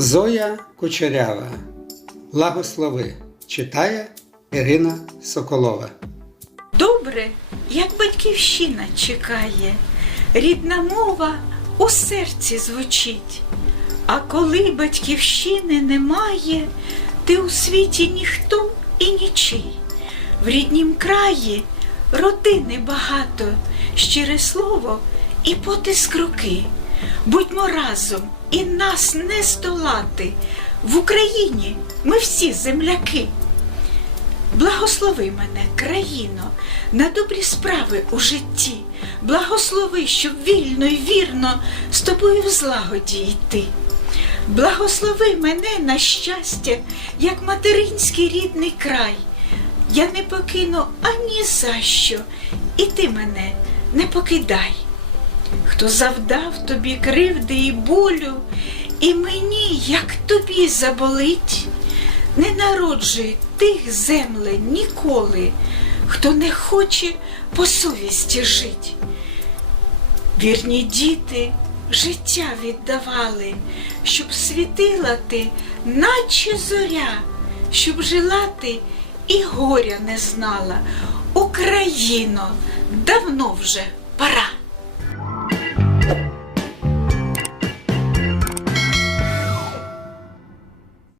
Зоя Кучерява. Благослови. Читає Ірина Соколова. Добре, як батьківщина чекає, рідна мова у серці звучить. А коли батьківщини немає, ти у світі ніхто і нічий. В ріднім краї родини багато, щире слово і потиск руки. Будьмо разом і нас не здолати. В Україні ми всі земляки. Благослови мене, країно, на добрі справи у житті. Благослови, щоб вільно й вірно з тобою в злагоді йти. Благослови мене на щастя, як материнський рідний край. Я не покину ані за що, і ти мене не покидай. Хто завдав тобі кривди і болю, і мені, як тобі заболить, не народжуй тих земле ніколи, хто не хоче по совісті жить. Вірні діти життя віддавали, щоб світила ти, наче зоря, щоб жила ти і горя не знала. Україно, давно вже пора.